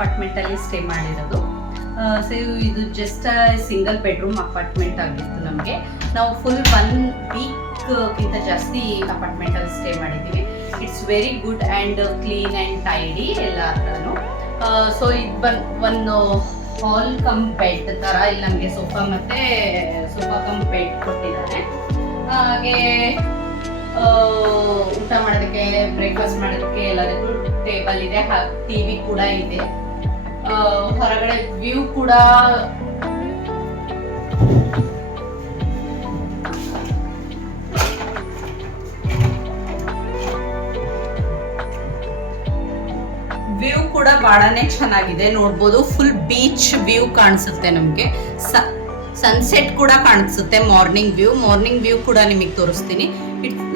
Apartment ಅಲ್ಲಿ stay ಮಾಡಿರೋದು. So ಇದು ಜಸ್ಟ್ ಸಿಂಗಲ್ ಬೆಡ್ರೂಮ್ ಅಪಾರ್ಟ್ಮೆಂಟ್ ಆಗಿತ್ತು ನಮಗೆ. ನಾವು ಫುಲ್ 1 ವೀಕ್ಗಿಂತ ಜಾಸ್ತಿ ಅಪಾರ್ಟ್ಮೆಂಟ್ ಅಲ್ಲಿ ಸ್ಟೇ ಮಾಡಿದ್ದೀವಿ. It's very good and clean and tidy ಎಲ್ಲ ಥರನೂ. ಸೊ ಇದು ಒಂದು ಹಾಲ್ ಕಮ್ ಬೆಡ್ ಥರ ಇಲ್ಲಿ ನಮಗೆ ಸೋಫಾ ಕಮ್ ಬೆಡ್ ಕೊಟ್ಟಿದ್ದಾರೆ. ಹಾಗೆ ಊಟ ಮಾಡೋದಕ್ಕೆ, ಬ್ರೇಕ್ಫಾಸ್ಟ್ ಮಾಡೋದಕ್ಕೆ ಎಲ್ಲದಕ್ಕೂ ಟೇಬಲ್ ಇದೆ, ಟಿವಿ ಕೂಡ ಇದೆ. ಹೊರಗಡೆ ವ್ಯೂ ಕೂಡ ಬಹಳನೇ ಚೆನ್ನಾಗಿದೆ, ನೋಡ್ಬೋದು. ಫುಲ್ ಬೀಚ್ ವ್ಯೂ ಕಾಣಿಸುತ್ತೆ ನಮಗೆ. ಸನ್ಸೆಟ್ ಕೂಡ ಕಾಣಿಸುತ್ತೆ. ಮಾರ್ನಿಂಗ್ ವ್ಯೂ ಕೂಡ ನಿಮಗೆ ತೋರಿಸ್ತೀನಿ. ಇಟ್ಸ್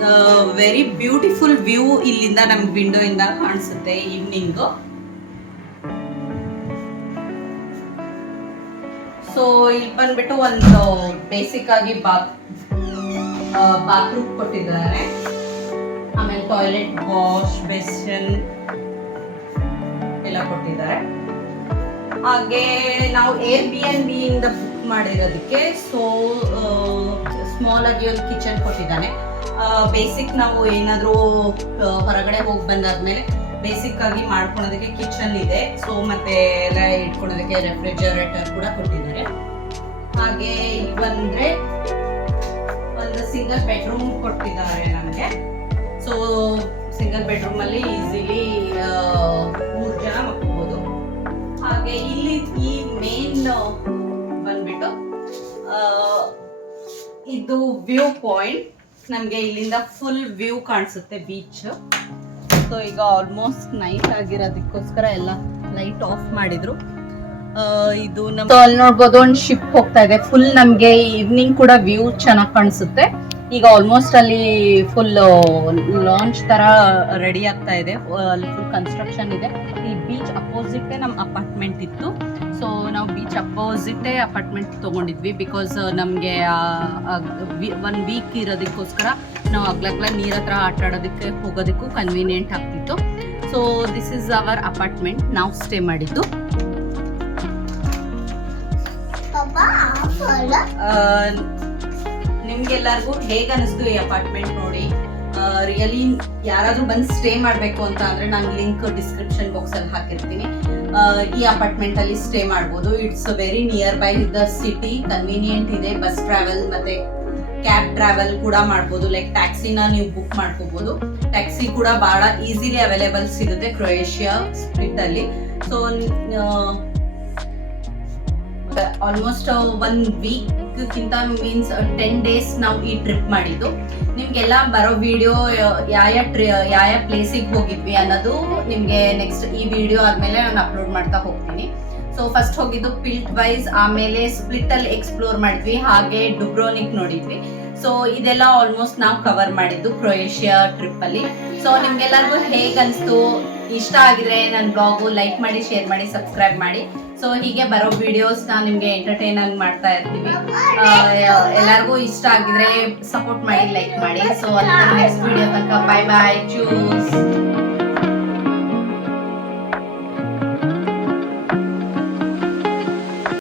ವೆರಿ ಬ್ಯೂಟಿಫುಲ್ ವ್ಯೂ ಇಲ್ಲಿಂದ ನಮ್ಗೆ ವಿಂಡೋ ಇಂದ ಕಾಣಿಸುತ್ತೆ ಈವ್ನಿಂಗು. ಸೊ ಇಲ್ಲಿ ಬಂದ್ಬಿಟ್ಟು ಒಂದು ಬೇಸಿಕ್ ಆಗಿ ಬಾತ್ರೂಮ್ ಕೊಟ್ಟಿದ್ದಾರೆ. ಆಮೇಲೆ ಟಾಯ್ಲೆಟ್, ವಾಶ್ ಬೇಸಿನ್ ಎಲ್ಲ ಕೊಟ್ಟಿದ್ದಾರೆ. ಹಾಗೆ ನಾವು Airbnb ಇಂದ ಬುಕ್ ಮಾಡಿರೋದಕ್ಕೆ ಸೊ ಸ್ಮಾಲ್ ಆಗಿ ಒಂದು ಕಿಚನ್ ಕೊಟ್ಟಿದ್ದಾನೆ. ಬೇಸಿಕ್ ನಾವು ಏನಾದರೂ ಹೊರಗಡೆ ಹೋಗಿ ಬಂದಾದ್ಮೇಲೆ ಬೇಸಿಕ್ ಆಗಿ ಮಾಡ್ಕೊಳೋದಕ್ಕೆ ಕಿಚನ್ ಇದೆ. ಸೊ ಮತ್ತೆ ಎಲ್ಲ ಇಟ್ಕೊಳೋದಕ್ಕೆ ರೆಫ್ರಿಜರೇಟರ್ ಕೂಡ ಕೊಟ್ಟಿದ್ದಾರೆ. ಹಾಗೆ ಇಲ್ಲಿ ಬಂದ್ರೆ ಒಂದು ಸಿಂಗಲ್ ಬೆಡ್ರೂಮ್ ಕೊಟ್ಟಿದ್ದಾರೆ ನಮಗೆ. ಸೊ ಸಿಂಗಲ್ ಬೆಡ್ರೂಮ್ ಅಲ್ಲಿ ಈಸಿಲಿ 3 ಜನ ಮಕ್ಕೋಬಹುದು. ಹಾಗೆ ಇಲ್ಲಿ ಈ ಮೇನ್ ಬಂದ್ಬಿಟ್ಟು ಇದು ವ್ಯೂ ಪಾಯಿಂಟ್. ನಮಗೆ ಇಲ್ಲಿಂದ ಫುಲ್ ವ್ಯೂ ಕಾಣಿಸುತ್ತೆ ಬೀಚ್. ಸೊ ಈಗ ಆಲ್ಮೋಸ್ಟ್ ನೈಟ್ ಆಗಿರೋದಕ್ಕೋಸ್ಕರ ಎಲ್ಲ ಲೈಟ್ ಆಫ್ ಮಾಡಿದ್ರು. ಇದು ಅಲ್ಲಿ ನೋಡ್ಬೋದು ಒಂದು ಶಿಪ್ ಹೋಗ್ತಾ ಇದೆ. ಫುಲ್ ನಮ್ಗೆ ಈವ್ನಿಂಗ್ ಕೂಡ ವ್ಯೂ ಚೆನ್ನಾಗಿ ಕಾಣಿಸುತ್ತೆ. ಈಗ ಆಲ್ಮೋಸ್ಟ್ ಅಲ್ಲಿ ಫುಲ್ ಲಾಂಚ್ ತರ ರೆಡಿ ಆಗ್ತಾ ಇದೆ. ಅಲ್ಲಿ ಫುಲ್ ಕನ್ಸ್ಟ್ರಕ್ಷನ್ ಇದೆ. ಈ ಬೀಚ್ ಅಪೋಸಿಟ್ ನಮ್ಮ ಅಪಾರ್ಟ್ಮೆಂಟ್ ಇತ್ತು. ಸೊ ನಾವು ಬೀಚ್ ಅಪೋಸಿಟ್ ಅಪಾರ್ಟ್ಮೆಂಟ್ ತಗೊಂಡಿದ್ವಿ. ಬಿಕಾಸ್ ನಮಗೆ 1 ವೀಕ್ ಇರೋದಕ್ಕೋಸ್ಕರ ನಾವು ಅಗ್ಲಗ್ಲ ನೀರ್ ಹತ್ರ ಆಟ ಆಡೋದಕ್ಕೆ ಹೋಗೋದಕ್ಕೂ ಕನ್ವೀನಿಯೆಂಟ್ ಆಗ್ತಿತ್ತು. So this is our apartment ನಾವು ಸ್ಟೇ ಮಾಡಿದ್ದು. ನಿಮ್ಗೆಲ್ಲರಿಗೂ ಹೇಗೆ ಅನಿಸ್ತು ಈ ಅಪಾರ್ಟ್ಮೆಂಟ್ ನೋಡಿ? ರಿಯಲಿ ಯಾರಾದ್ರೂ ಬಂದು ಸ್ಟೇ ಮಾಡಬೇಕು ಅಂತ ಅಂದ್ರೆ ನಾನು ಲಿಂಕ್ ಡಿಸ್ಕ್ರಿಪ್ಷನ್ ಬಾಕ್ಸ್ ಅಲ್ಲಿ ಹಾಕಿರ್ತೀನಿ. ಈ ಅಪಾರ್ಟ್ಮೆಂಟ್ ಅಲ್ಲಿ ಸ್ಟೇ ಮಾಡ್ಬೋದು. It's very near by the city, convenient ಇದೆ. ಬಸ್ ಟ್ರಾವೆಲ್ ಮತ್ತೆ ಕ್ಯಾಬ್ ಟ್ರಾವೆಲ್ ಕೂಡ ಮಾಡ್ಬೋದು. ಲೈಕ್ ಟ್ಯಾಕ್ಸಿನ ನೀವು ಬುಕ್ ಮಾಡ್ಕೋಬಹುದು. ಟ್ಯಾಕ್ಸಿ ಕೂಡ ಬಹಳ ಈಸಿಲಿ ಅವೈಲೇಬಲ್ ಸಿಗುತ್ತೆ ಕ್ರೊಯೇಷಿಯಾ ಸ್ಪ್ಲಿಟ್ ಅಲ್ಲಿ. ಸೊ ಆಲ್ಮೋಸ್ಟ್ 1 ವೀಕ್ಗಿಂತ ಮೀನ್ಸ್ 10 ಡೇಸ್ ನಾವು ಈ ಟ್ರಿಪ್ ಮಾಡಿದ್ದು. ನಿಮ್ಗೆಲ್ಲ ಬರೋ ವಿಡಿಯೋ ಯಾವ ಪ್ಲೇಸಿಗೆ ಹೋಗಿದ್ವಿ ಅನ್ನೋದು ನಿಮ್ಗೆ ನೆಕ್ಸ್ಟ್ ಈ ವಿಡಿಯೋ ಆದ್ಮೇಲೆ ನಾನು ಅಪ್ಲೋಡ್ ಮಾಡ್ತಾ ಹೋಗ್ತೀನಿ. ಸೊ ಫಸ್ಟ್ ಹೋಗಿದ್ದು ಪಿಲ್ಟ್ ವೈಸ್, ಆಮೇಲೆ ಸ್ಪ್ಲಿಟ್ ಅಲ್ಲಿ ಎಕ್ಸ್ಪ್ಲೋರ್ ಮಾಡಿದ್ವಿ, ಹಾಗೆ ಡುಬ್ರೋನಿಕ್ ನೋಡಿದ್ವಿ. ಸೊ ಇದೆಲ್ಲ ಆಲ್ಮೋಸ್ಟ್ ನಾವು ಕವರ್ ಮಾಡಿದ್ದು ಕ್ರೊಯೇಷಿಯಾ ಟ್ರಿಪ್ ಅಲ್ಲಿ. ಸೊ ನಿಮ್ಗೆಲ್ಲರಿಗೂ ಹೇಗೆ ಅನಿಸ್ತು? ಇಷ್ಟ ಆಗಿದ್ರೆ ನನ್ನ ಬ್ಲಾಗು ಲೈಕ್ ಮಾಡಿ, ಶೇರ್ ಮಾಡಿ, ಸಬ್ಸ್ಕ್ರೈಬ್ ಮಾಡಿ. ಸೊ ಹೀಗೆ ಬರೋ ವಿಡಿಯೋಸ್ ನಿಮ್ಗೆ ಎಂಟರ್ಟೈನ್ ಆಗಿ ಮಾಡ್ತಾ ಇರ್ತೀವಿ. ಎಲ್ಲರಿಗೂ ಇಷ್ಟ ಆಗಿದ್ರೆ ಸಪೋರ್ಟ್ ಮಾಡಿ, ಲೈಕ್ ಮಾಡಿ. ಸೊ ನೆಕ್ಸ್ಟ್ ವಿಡಿಯೋ ತನಕ ಬಾಯ್ ಬಾಯ್, ಚೂಸ್.